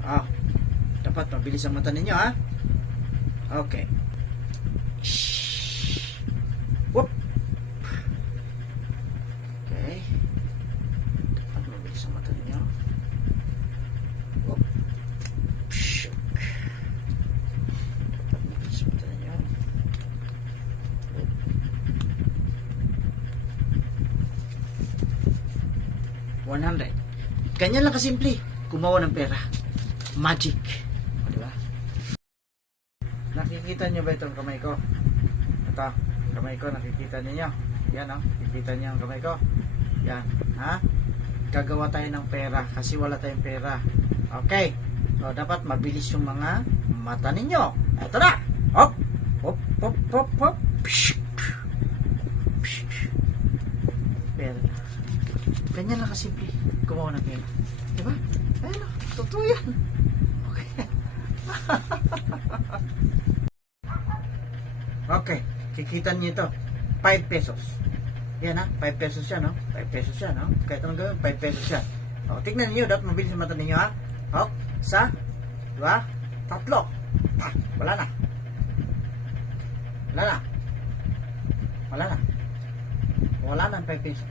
Ah, dapat mabilis ang mata ninyo, ha? Okay. Whoop. Okay. Dapat mabilis ang mata ninyo. Whoop. Shook. Dapat mabilis ang mata ninyo. Whoop. 100. Ganyan lang kasimple gumawa ng pera. Magic. O, diba? Nakikita nyo ba itong kamay ko? Ito, kamay ko, nakikita niyo. Yan, oh. Nakikita niyo ang kamay ko. Yan, ha? Gagawa tayo ng pera kasi wala tayong pera. Okay. So, dapat mabilis yung mga mata ninyo. Ito na. Hop. Hop, hop, hop, hop. Pera. Ganyan lang kasimple gumawa ng pera. Diba? Ayun, totoo yan. Okay. Okay, kikita niyo ito. 5 pesos. Yan, ha, 5 pesos yan, no? 5 pesos yan, no? Kahit anong gawin, 5 pesos yan. O, tignan niyo, dapat mabilis ang mata ninyo, ha? O, isa, dua, tatlo. Ah, wala na. Wala na. Wala na. Wala na ang 5 pesos.